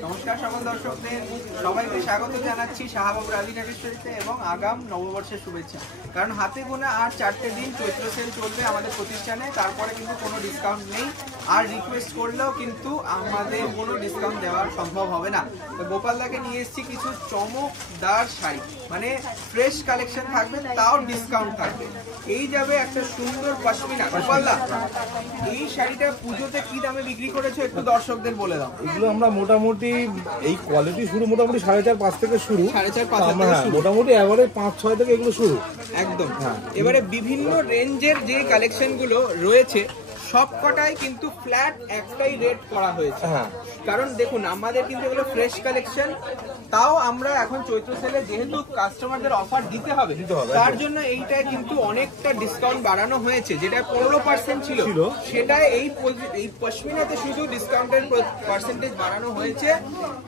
নমস্কার সকল দর্শকদের, সবাইকে স্বাগত জানাচ্ছি শাহবাগ রাজি ট্যাক্সটাইলসে এবং আগাম নববর্ষের শুভেচ্ছা। কারণ হাতে গোনা আর 4টে দিন চৈত্র সেল চলবে আমাদের প্রতিষ্ঠানে, তারপরে কিন্তু কোনো ডিসকাউন্ট নেই। আর রিকোয়েস্ট করলেও কিন্তু আমাদের কোনো ডিসকাউন্ট দেওয়ার সম্ভব হবে না। তো গোপালদাকে নিয়ে এসেছি কিছু চমকদার শাড়ি, মানে ফ্রেশ কালেকশন থাকবে, তাও ডিসকাউন্ট থাকবে। এই যাবে একটা সুন্দর পশমিনা। গোপালদা, এই শাড়িটা পুজোতে কি দামে বিক্রি করেছো একটু দর্শকদের বলে দাও। এগুলো আমরা মোটামুটি এই কোয়ালিটি শুরু মোটামুটি 4.5-5 থেকে শুরু, 4.5 মোটামুটি এভারেজ 5-6 থেকে এগুলো শুরু একদম। এবারে বিভিন্ন রেঞ্জের যে কালেকশন গুলো রয়েছে সবকটাই কিন্তু ফ্ল্যাট একটাই রেট করা হয়েছে। কারণ দেখুন, আমাদের কিন্তু এগুলো ফ্রেশ কালেকশন, তাও আমরা এখন চৈত্র সেলে যেহেতু কাস্টমারদের অফার দিতে হবে, তার জন্য এইটাই কিন্তু অনেকটা ডিসকাউন্ট বাড়ানো হয়েছে। যেটা 15% ছিল সেটা এই পশমিনাতে শুধু ডিসকাউন্টের পার্সেন্টেজ বাড়ানো হয়েছে।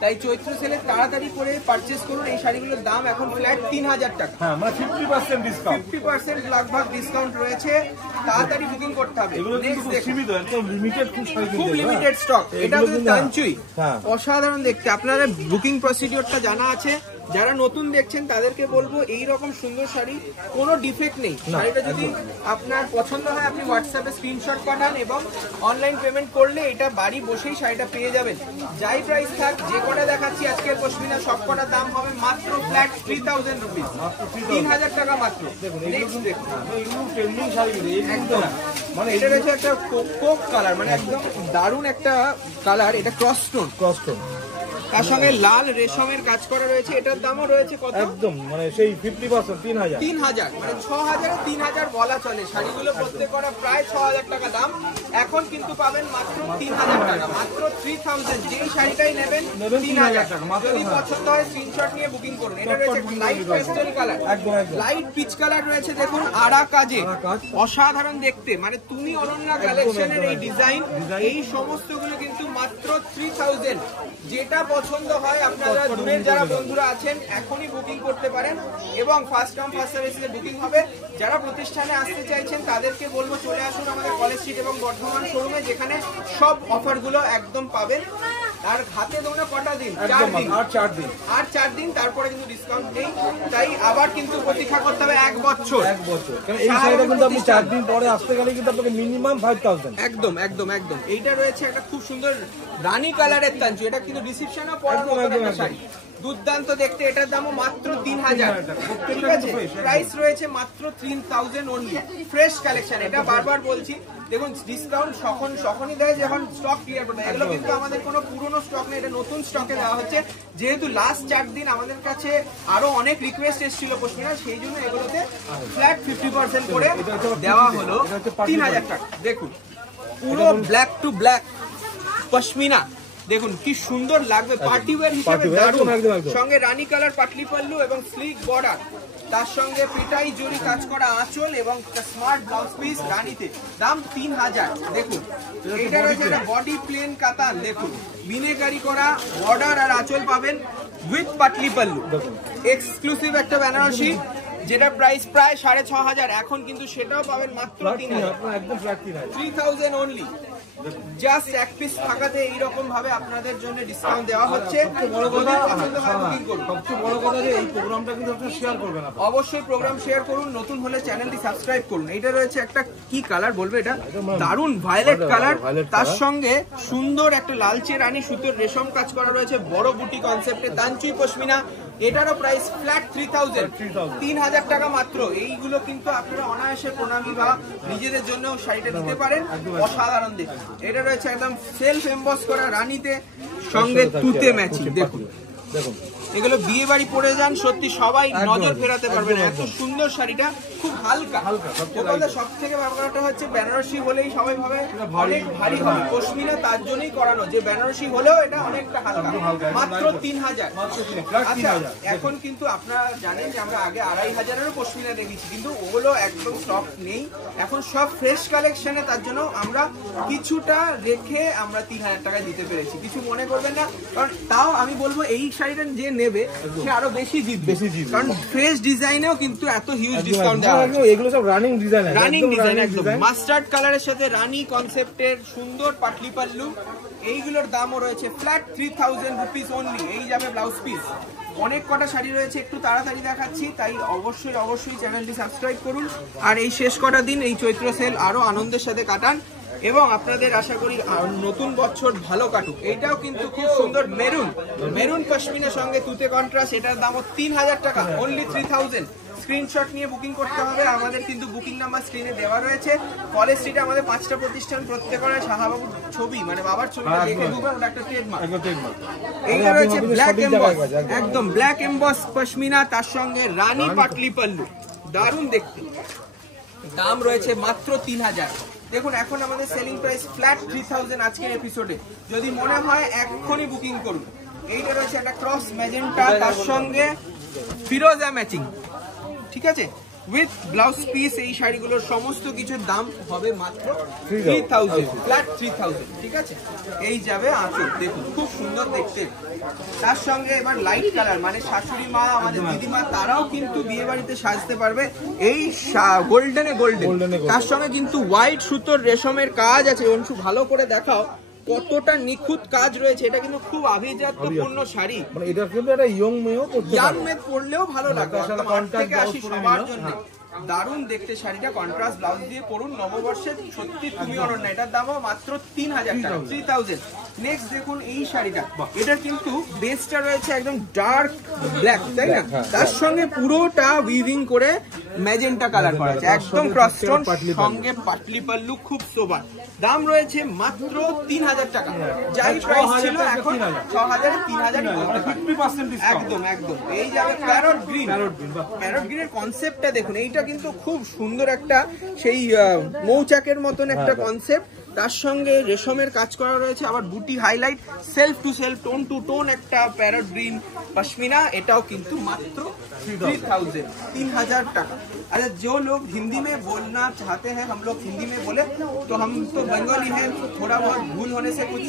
তাই চৈত্র সেলে তাড়াতাড়ি করে পারচেজ করুন। এই শাড়িগুলোর দাম এখন ফ্ল্যাট 3000 টাকা। হ্যাঁ, মানে 50% ডিসকাউন্ট, 50% লাগভাগ ডিসকাউন্ট রয়েছে। তাড়াতাড়ি বুকিং করতে হবে। খুব লিমিটেড স্টক। এটা হচ্ছে তানচুই, অসাধারণ দেখতে। আপনারা বুকিং প্রসিডিওরটা জানা আছে। যারা নতুন দেখছেন তাদেরকে বলবো, এই রকম সুন্দর শাড়ি কোনো ডিফেক্ট নেই। শাড়িটা যদি আপনার পছন্দ হয় আপনি হোয়াটসঅ্যাপে স্ক্রিনশট পাঠান এবং অনলাইন পেমেন্ট করলে এটা বাড়ি বসেই শাড়িটা পেয়ে যাবেন। যাই প্রাইস থাক, যে কটা দেখাচ্ছি আজকের পশমিনা সব কটা দাম হবে মাত্র ফ্ল্যাট 3000 রুপিস, 3000 টাকা মাত্র। মানে এটা রয়েছে একটা কোক কালার, মানে একদম দারুণ একটা কালার। এটা ক্রস টোন, তার সঙ্গে লাল রেশমের কাজ করা রয়েছে। এটার দামও রয়েছে কত? একদম মানে সেই 50%, 3000, মানে 6000 এ 3000 বলা চলে। শাড়িগুলো প্রত্যেক করা প্রায় 6000 টাকা দাম, এখন কিন্তু পাবেন মাত্র 3000 টাকা, মাত্র 3000। যেই শাড়িটাই নেবেন 3000 টাকা। যদি পছন্দ হয় স্ক্রিনশট নিয়ে বুকিং করুন। এটা রয়েছে light pastel colour, light peach colour রয়েছে। দেখুন আড়া কাজে অসাধারণ দেখতে, মানে তুমি অনন্যা কালেকশনের এই ডিজাইন, এই সমস্তগুলো কিন্তু মাত্র 3000। যেটা পছন্দ হয় আপনারা দূরের যারা বন্ধুরা আছেন এখনই বুকিং করতে পারেন এবং ফার্স্ট কাম ফার্স্ট সার্ভিসে বুকিং হবে। যারা প্রতিষ্ঠানে আসতে চাইছেন তাদেরকে বলবো চলে আসুন আমাদের কলেজ স্ট্রিট এবং বর্ধমান শোরুমে, যেখানে সব অফারগুলো একদম পাবেন। আর হাতে ধরে কটা দিন? 4 দিন, তারপরে কিন্তু ডিসকাউন্ট নেই। তাই আবার কিন্তু প্রতীক্ষা করতে হবে 1 বছর। কারণ এই শাড়িটা কিন্তু আপনি 4 দিন পরে আসতে গেলে কিন্তু আপনাকে মিনিমাম 5000। একদম। এইটা রয়েছে একটা খুব সুন্দর রানী কালারের তাঞ্চু। এটা কিন্তু রিসেপশনে পরার মতো একটা শাড়ি, দুর্দান্ত দেখতে। এটার দামও মাত্র 3000। ঠিক আছে, প্রাইস রয়েছে মাত্র 3000 অনলি। ফ্রেশ কালেকশন, এটা বারবার বলছি। দেখুন ডিসকাউন্ট যখনই দেয় যখন স্টক ক্লিয়ার করে দেয়। এগুলো কিন্তু আমাদের কোনো পুরনো স্টক নেই, এটা নতুন স্টকে দেওয়া হচ্ছে। যেহেতু লাস্ট 4 দিন আমাদের কাছে আরো অনেক রিকোয়েস্ট এসেছিল পশমিনা, সেই জন্য এগুলোতে ফ্ল্যাট 50% করে দেওয়া হলো 3000 টাকা। দেখুন পুরো ব্ল্যাক টু ব্ল্যাক পশমিনা, দেখুন কি সুন্দর লাগবে পার্টি ওয়্যার হিসেবে দারুণ। সঙ্গে রানী কালার পাটলি পাল্লু এবং স্লিক বর্ডার, তার সঙ্গে পিটাই জরি কাজ করা আঁচল এবং স্মার্ট ব্লাউজ পিস রানীতে। দাম 3000। দেখুন এটা রয়েছে একটা বডি প্লেন কাতান, দেখুন মিনেকারি করা বর্ডার আর আঁচল পাবেন উইথ পাটলি পাল্লু। এক্সক্লুসিভ একটা বেনারসি, যেটা প্রাইস প্রায় 6500, এখন কিন্তু সেটাও পাবেন মাত্র 3000 অনলি। জাস্ট এক পিস থাকাতে এইরকম ভাবে আপনাদের জন্য ডিসকাউন্ট দেওয়া হচ্ছে। অবশ্যই প্রোগ্রাম শেয়ার করুন, নতুন হলে চ্যানেলটি সাবস্ক্রাইব করুন। এটা রয়েছে একটা কি কালার বলবে, এটা দারুন ভায়োলেট কালার, তার সঙ্গে সুন্দর একটা লালচে রানী সুতোর রেশম কাজ করা রয়েছে বড় বুটি কনসেপ্টে তানচুই পশমিনা। এটারও প্রাইস ফ্ল্যাট 3000 টাকা মাত্র। এইগুলো কিন্তু আপনারা অনায়াসে প্রণামী বা নিজেদের জন্য শাড়িটা নিতে পারেন, অসাধারণ দেখুন। এটা রয়েছে একদম সেলফ এমবস করা রানীতে, সঙ্গে তুতে ম্যাচিং। দেখুন এগুলো বিয়ে বাড়ি পরে যান, সত্যি সবাই নজর ফেরাতে পারবেন। এত সুন্দর শাড়িটা, খুব হালকা। সব থেকে ব্যাপারটা হচ্ছে বেনারসি হলেই সবাই ভাবে অনেক ভারী হবে, পশমিনা তার জন্যই করানো যে বেনারসি হলেও এটা অনেকটা হালকা। মাত্র 3000। আচ্ছা, এখন কিন্তু আপনারা জানেন যে আমরা আগে 2500-এরও পশমিনা দেখেছি, কিন্তু ওগুলো একদম স্টক নেই। এখন সব ফ্রেশ কালেকশনে, তার জন্য আমরা কিছুটা রেখে আমরা 3000 টাকায় দিতে পেরেছি। কিছু মনে করবেন না, কারণ তাও আমি বলবো এই শাড়িটা যে নেবে সে আরো বেশি জিতবে, কারণ ফ্রেশ ডিজাইনেও কিন্তু এত হিউজ ডিসকাউন্ট দেওয়া হয়। এগুলো সব রানিং ডিজাইন, একদম মাস্টার্ড কালারের সাথে রানী কনসেপ্টের সুন্দর পাটলি পাল্লু। এইগুলোর দামও রয়েছে ফ্ল্যাট 3000 রুপিস অনলি। এই যাবে ব্লাউজ পিস। অনেক কটা শাড়ি রয়েছে, একটু তাড়াতাড়ি দেখাচ্ছি, তাই অবশ্যই চ্যানেলটি সাবস্ক্রাইব করুন। আর এই শেষ কটা দিন এই চৈত্র সেল আরো আনন্দের সাথে কাটান এবং আপনাদের আশা করি নতুন বছর ভালো কাটুক। এইটাও কিন্তু খুব সুন্দর মেরুন পশমিনার সঙ্গে তুতে কন্ট্রাস্ট, এটার দামও 3000 টাকা, অনলি 3000। স্ক্রিনশট নিয়ে বুকিং করতে হবে। আমাদের কিন্তু বুকিং নাম্বার স্ক্রিনে দেওয়া রয়েছে। কলেজ স্ট্রিটে আমাদের 5টা প্রতিষ্ঠান, প্রত্যেকের শাহবাবুর ছবি, মানে বাবার ছবি দেখে ঢুকবে, ওটা একটা ট্রেডমার্ক। এইটা রয়েছে ব্ল্যাক এমবস, একদম ব্ল্যাক এমবস পশমিনা, তার সঙ্গে রানী পাটলি পাল্লু, দারুণ দেখতে। দাম রয়েছে মাত্র 3000। দেখুন এখন আমাদের সেলিং প্রাইস ফ্ল্যাট 3000 আজকের এপিসোডে। যদি মনে হয় এক্ষুনি বুকিং করুন। এইটা রয়েছে একটা ক্রস ম্যাজেন্টা, তার সঙ্গে ফিরোজা ম্যাচিং, ঠিক আছে, উইথ ব্লাউজ পিস। এই শাড়িগুলোর সমস্ত কিছুর দাম হবে মাত্র 3000, ফ্ল্যাট 3000, ঠিক আছে। এই যাবে আঁচল, দেখুন খুব সুন্দর দেখতে। তার সঙ্গে এবার লাইট কালার, মানে শাশুড়ি মা, আমাদের দিদিমা, তারাও কিন্তু বিয়ে বাড়িতে সাজতে পারবে এই গোল্ডেন। তার সঙ্গে কিন্তু হোয়াইট সুতোর রেশমের কাজ আছে। অংশু ভালো করে দেখাও কতটা নিখুঁত কাজ রয়েছে। এটা কিন্তু খুব আভিজাত্যপূর্ণ শাড়ি, মানে এটা কিন্তু একটা ইয়ং মেয়েও পড়তে পারে, মেয়ে পরলেও ভালো লাগবে। একদম 8 থেকে 80 সবার জন্য দারুণ দেখতে শাড়িটা। কন্ট্রাস্ট ব্লাউজ দিয়ে পরুন, নববর্ষে সত্যি তুমি অনন্য। এটার দামও মাত্র 3000 টাকা, 3000। নেক্সট দেখুন এই শাড়িটা, এটার কিন্তু বেসটা রয়েছে একদম ডার্ক ব্ল্যাক, তাই না, তার সঙ্গে পুরোটা উইভিং করে ম্যাজেন্টা কালার করা আছে, একদম ক্রস স্টোন, সঙ্গে পাটলি পাল্লু, খুব সোবার। দাম রয়েছে মাত্র 3000 টাকা। যাই প্রাইস ছিল এখন 6000, 3000 একদম। এই যাবে প্যারট গ্রিনের কনসেপ্টটা দেখুন। এইটা কিন্তু খুব সুন্দর একটা সেই মৌচাকের মতন একটা কনসেপ্ট, তার সঙ্গে রেশমের কাজ করা রয়েছে, আবার বুটি highlight, self to self, tone to tone একটা প্যারট গ্রিন पश्मीना एटाओ किंतु मात्र 3000 टाका। अच्छा, जो लोग हिंदी में बोलना चाहते हैं, हम लोग हिंदी में बोले तो हम तो बंगाली हैं, थोड़ा बहुत भूल होने से कुछ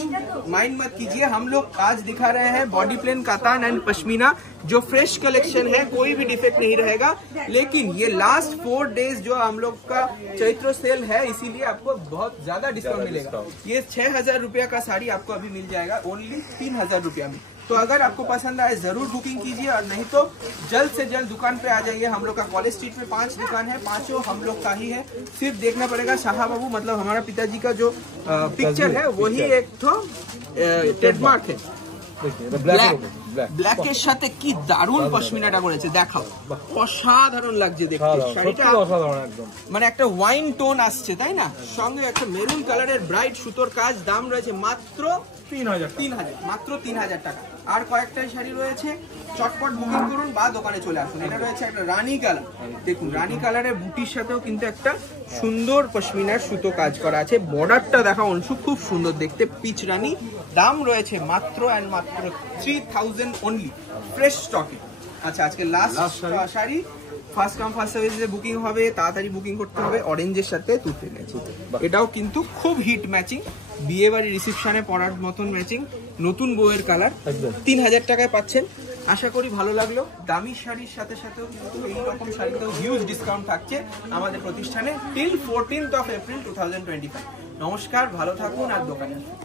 माइंड मत कीजिए। हम लोग आज दिखा रहे हैं बॉडी प्लेन कातान एंड पश्मीना, जो फ्रेश कलेक्शन है, कोई भी डिफेक्ट नहीं रहेगा। लेकिन ये लास्ट 4 डेज जो हम लोग का चैत्र सेल है, इसीलिए आपको बहुत ज्यादा डिस्काउंट मिलेगा। ये 6000 रुपया का साड़ी आपको अभी मिल जाएगा ओनली 3000 रुपया में। तो अगर आपको पसंद आए जरूर बुकिंग कीजिए, और नहीं तो जल्द से जल्द दुकान पे आ जाइए। हम लोग का कॉलेज स्ट्रीट में 5 दुकान है, 5 हम लोग का ही है। सिर्फ देखना पड़ेगा शाह बाबू, मतलब हमारा पिताजी का जो पिक्चर है वही एक तो ट्रेडमार्क है। ব্ল্যাকের সাথে কি দারুণ পশমিনাটা করেছে, দেখাও, অসাধারণ লাগছে দেখতে শাড়িটা, অসাধারণ একদম, মানে একটা ওয়াইন টোন আসছে তাই না, সঙ্গে একটা মেরুন কালারের ব্রাইট সুতোর কাজ। দাম রয়েছে মাত্র 3000, মাত্র 3000 টাকা। আর কয়েকটা শাড়ি রয়েছে, চটপট বুকিং করুন বা দোকানে চলে আসুন। এটা রয়েছে একটা রানী কালার, দেখুন রানী কালারের বুটির সাথেও কিন্তু একটা সুন্দর পশমিনার সুতো কাজ করা আছে। বর্ডারটা দেখা অংশ খুব সুন্দর দেখতে, পিচ রানী। দাম রয়েছে মাত্র এন্ড মাত্র 3000 অনলি, ফ্রেশ স্টকে। আচ্ছা, আজকে last sari, first come first সার্ভিসে বুকিং হবে, তাড়াতাড়ি বুকিং করতে হবে। অরেঞ্জের সাথে তুতে ম্যাচিং, এটাও কিন্তু খুব হিট ম্যাচিং, বিয়ে বাড়ি রিসেপশনে পরার মতন ম্যাচিং, নতুন বউয়ের কালার। 3000 টাকায় পাচ্ছেন। আশা করি ভালো লাগলো। দামি শাড়ির সাথে সাথেও কিন্তু এইরকম শাড়িতেও হিউজ ডিসকাউন্ট থাকছে আমাদের প্রতিষ্ঠানে টিল 14th of April 2025। নমস্কার, ভালো থাকুন আর দোকানে আসুন।